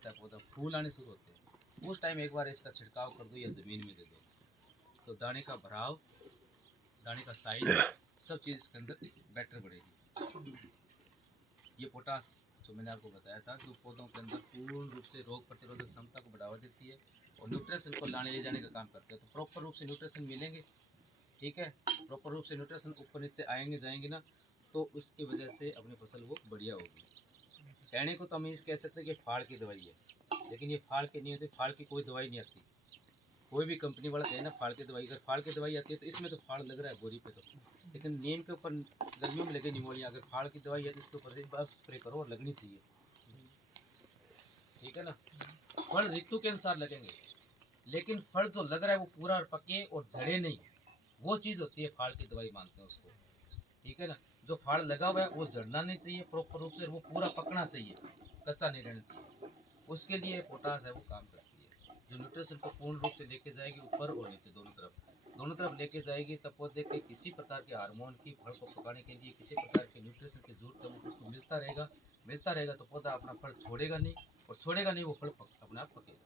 जाता है पौधा, फूल आने शुरू होते हैं, उस टाइम एक बार इसका छिड़काव कर दो या ज़मीन में दे दो, तो दाने का भराव, दाने का साइज, सब चीज़ इसके अंदर बेटर बढ़ेगी। ये पोटास जो मैंने आपको बताया था, जो पौधों के अंदर पूर्ण रूप से रोग प्रतिरोधक क्षमता को बढ़ावा देती है और न्यूट्रिशन को लाने ले जाने का काम करते हैं। तो प्रॉपर रूप से न्यूट्रिशन मिलेंगे, ठीक है, प्रॉपर रूप से न्यूट्रिशन ऊपर नीचे आएंगे जाएंगे ना, तो उसकी वजह से अपनी फसल वो बढ़िया होगी। कहने को तो हम इस कह सकते हैं कि फाड़ की दवाई है, लेकिन ये फाड़ की नहीं होती, फाड़ की कोई दवाई नहीं आती। कोई भी कंपनी वाला कहे ना फाड़ की दवाई, अगर फाड़ की दवाई आती है तो इसमें तो फाड़ लग रहा है बोरी पे तो, लेकिन नीम के ऊपर गर्मियों में लगे निमोनिया, अगर फाड़ की दवाई है तो इसके ऊपर एक बार स्प्रे करो और लगनी चाहिए, ठीक है ना। फल ऋतु के अनुसार लगेंगे, लेकिन फल जो लग रहा है वो पूरा और पके और झड़े नहीं, वो चीज़ होती है फाड़ की दवाई मानते हैं उसको, ठीक है ना। जो फाड़ लगा हुआ है वो झड़ना नहीं चाहिए प्रॉपर रूप से, वो पूरा पकना चाहिए, कच्चा नहीं रहना चाहिए। उसके लिए पोटास है वो काम करती है, जो न्यूट्रिशन को पूर्ण रूप से लेके जाएगी ऊपर और नीचे दोनों तरफ लेके जाएगी। तब पौधे के किसी प्रकार के हार्मोन की, फल को पकाने के लिए किसी प्रकार के न्यूट्रिशन की जरूरत है वो उसको मिलता रहेगा तो पौधा अपना फल छोड़ेगा नहीं, और छोड़ेगा नहीं वो फल अपने आप पकेगा,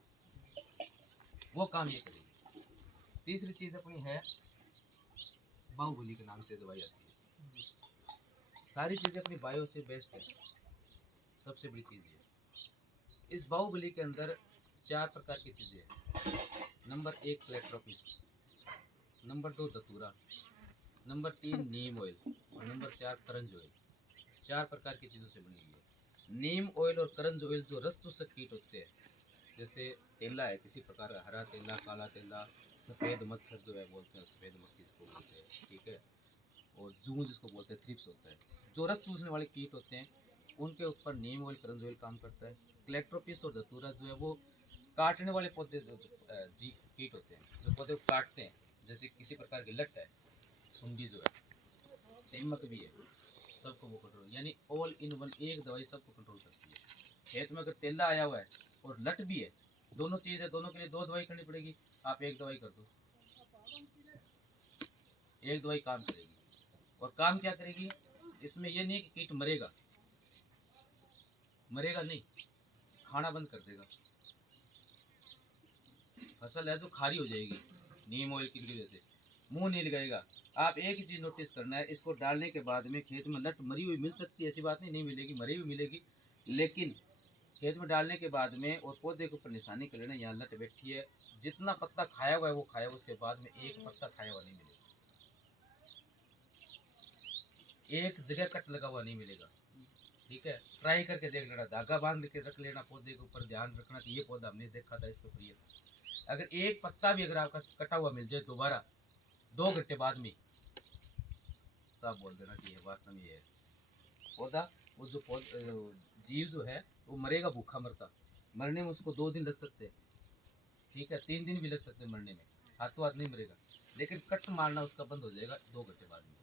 वो काम ये करेगी। तीसरी चीज़ अपनी है बाहुबली के नाम से दवाई आती है। सारी चीज़ें अपनी बायो से बेस्ट है, सबसे बड़ी चीज़ ये, इस बाहुबली के अंदर 4 प्रकार की चीज़ें हैं। नंबर 1 क्लेट्रोपिस, नंबर 2 धतूरा, नंबर 3 नीम ऑयल और नंबर 4 करंज ऑयल। 4 प्रकार की चीज़ों से बनी हुई है। नीम ऑयल और करंज ऑयल जो रस चूसक कीट होते हैं, जैसे तेला है किसी प्रकार का, हरा तेला, काला तेला, सफ़ेद मच्छर जो है बोलते हैं, सफ़ेद मक्खी जिसको बोलते हैं, ठीक है, और जूं जिसको बोलते हैं, थ्रिप्स होता है, जो रस चूसने वाले कीट होते हैं उनके ऊपर नीम ऑयल, करंज ऑयल काम करता है। क्लेट्रोपिस और धतूरा जो है वो काटने वाले पौधे जी कीट होते हैं, जो पौधे को काटते हैं, जैसे किसी प्रकार की लट है, सुंडी जो है, दीमक भी है, सबको वो कंट्रोल, यानी ऑल इन वन, एक दवाई सबको कंट्रोल करती है। खेत में अगर तेला आया हुआ है और लट भी है, दोनों चीज़ है, दोनों के लिए 2 दवाई करनी पड़ेगी, आप एक दवाई कर दो, एक दवाई काम करेगी। और काम क्या करेगी, इसमें ये नहीं कि कीट मरेगा नहीं, खाना बंद कर देगा, फसल है जो खारी हो जाएगी नीम ऑयल की वजह से, मुंह नहीं लगाएगा। आप एक ही चीज़ नोटिस करना है, इसको डालने के बाद में खेत में लट मरी हुई मिल सकती है, ऐसी बात नहीं मिलेगी, मरी हुई मिलेगी, लेकिन खेत में डालने के बाद में और पौधे के ऊपर निशानी कर लेना, यहाँ लट बैठी है, जितना पत्ता खाया हुआ है वो खाया हुआ, उसके बाद में एक पत्ता खाया हुआ नहीं मिलेगा, एक जगह कट लगा हुआ नहीं मिलेगा, ठीक है। ट्राई करके देख लेना, धागा बांध के रख लेना पौधे के ऊपर, ध्यान रखना कि ये पौधा हमने देखा था इसके ऊपर ये था। अगर एक पत्ता भी अगर आपका कटा हुआ मिल जाए दोबारा 2 घंटे बाद में, तो आप बोल देना कि ये वास्तव में ये है पौधा, वो जो जीव जो है वो मरेगा, भूखा मरने में उसको 2 दिन लग सकते हैं, ठीक है, 3 दिन भी लग सकते हैं मरने में, हाथों हाथ नहीं मरेगा, लेकिन कट मारना उसका बंद हो जाएगा 2 घंटे बाद में,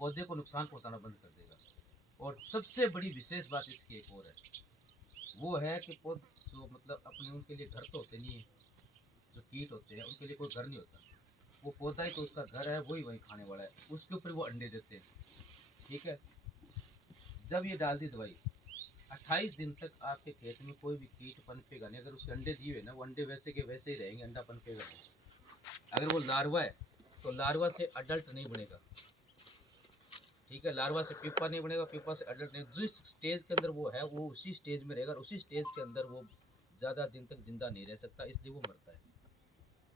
पौधे को नुकसान पहुंचाना बंद कर देगा। और सबसे बड़ी विशेष बात इसकी एक और है, वो है कि पौध जो मतलब अपने उनके लिए घर तो होते नहीं है, जो कीट होते हैं उनके लिए कोई घर नहीं होता, वो पौधा ही तो उसका घर है, वही वही खाने वाला है, उसके ऊपर वो अंडे देते हैं, ठीक है। जब ये डाल दी दवाई 28 दिन तक आपके खेत में कोई भी कीट पनपेगा नहीं, अगर उसके अंडे दिए हुए ना वो अंडे वैसे के वैसे ही रहेंगे, अंडा पनपेगा नहीं। अगर वो लार्वा है तो लार्वा से अडल्ट नहीं बनेगा, ठीक है, लार्वा से पीपा नहीं बनेगा, पीपा से अडल्ट नहीं, जिस स्टेज के अंदर वो है वो उसी स्टेज में रहेगा, उसी स्टेज के अंदर वो ज़्यादा दिन तक जिंदा नहीं रह सकता, इसलिए वो मरता है।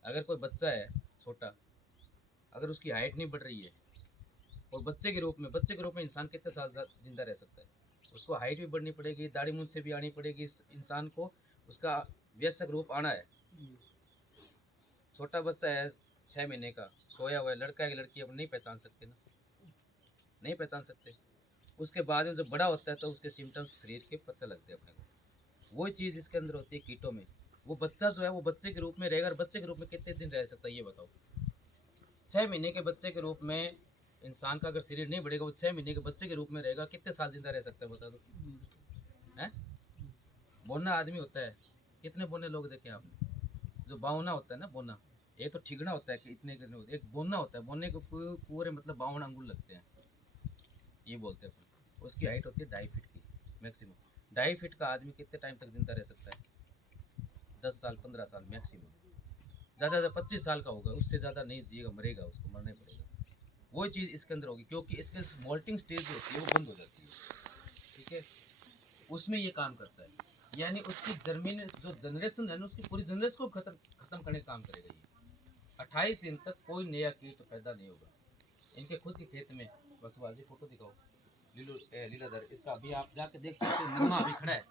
अगर कोई बच्चा है छोटा, अगर उसकी हाइट नहीं बढ़ रही है, और बच्चे के रूप में इंसान कितने साल जिंदा रह सकता है, उसको हाइट भी बढ़नी पड़ेगी, दाढ़ी मूंछ से भी आनी पड़ेगी, इंसान को उसका वयस्क रूप आना है। छोटा बच्चा है 6 महीने का, सोया हुआ है, लड़का है कि लड़की, अब नहीं पहचान सकते ना, नहीं पहचान सकते। उसके बाद में जब बड़ा होता है तो उसके सिम्टम्स शरीर के पता लगते हैं अपने को, वही चीज़ इसके अंदर होती है कीटों में। वो बच्चा जो है वो बच्चे के रूप में रहेगा, और बच्चे के रूप में कितने दिन रह सकता है ये बताओ। 6 महीने के बच्चे के रूप में इंसान का अगर शरीर नहीं बढ़ेगा, वो 6 महीने के बच्चे के रूप में रहेगा, कितने साल जिंदा रह सकता है बता दो, हैं। बोना आदमी होता है, कितने बोने लोग देखे आपने, जो बावना होता है ना, बोना, एक तो ठिगना होता है कि इतने कितने होते, एक बोना होता है, बोने को पूरे मतलब 52 अंगुल लगते हैं, ये बोलते हैं अपन। उसकी हाइट होती है 2.5 फीट की मैक्सिमम, 2.5 फीट का आदमी कितने टाइम तक जिंदा रह सकता है? 10 साल 15 साल मैक्सिमम, ज़्यादा ज़्यादा 25 साल का होगा, उससे ज़्यादा नहीं जिएगा, मरेगा, उसको मरना ही पड़ेगा। वही चीज़ इसके अंदर होगी, क्योंकि इसके मोल्टिंग स्टेज जो होती है वो बंद हो जाती है, ठीक है, उसमें ये काम करता है, यानी उसकी जर्मिन जो जनरेशन है ना, उसकी पूरी जनरेशन को खत्म करने का काम करेगा ये। 28 दिन तक कोई नया कीट पैदा नहीं होगा इनके खुद के खेत में। बस वाजी फोटो दिखाओ लीलाधर, इसका अभी आप जाके देख सकते हो, नरमा अभी खड़ा है।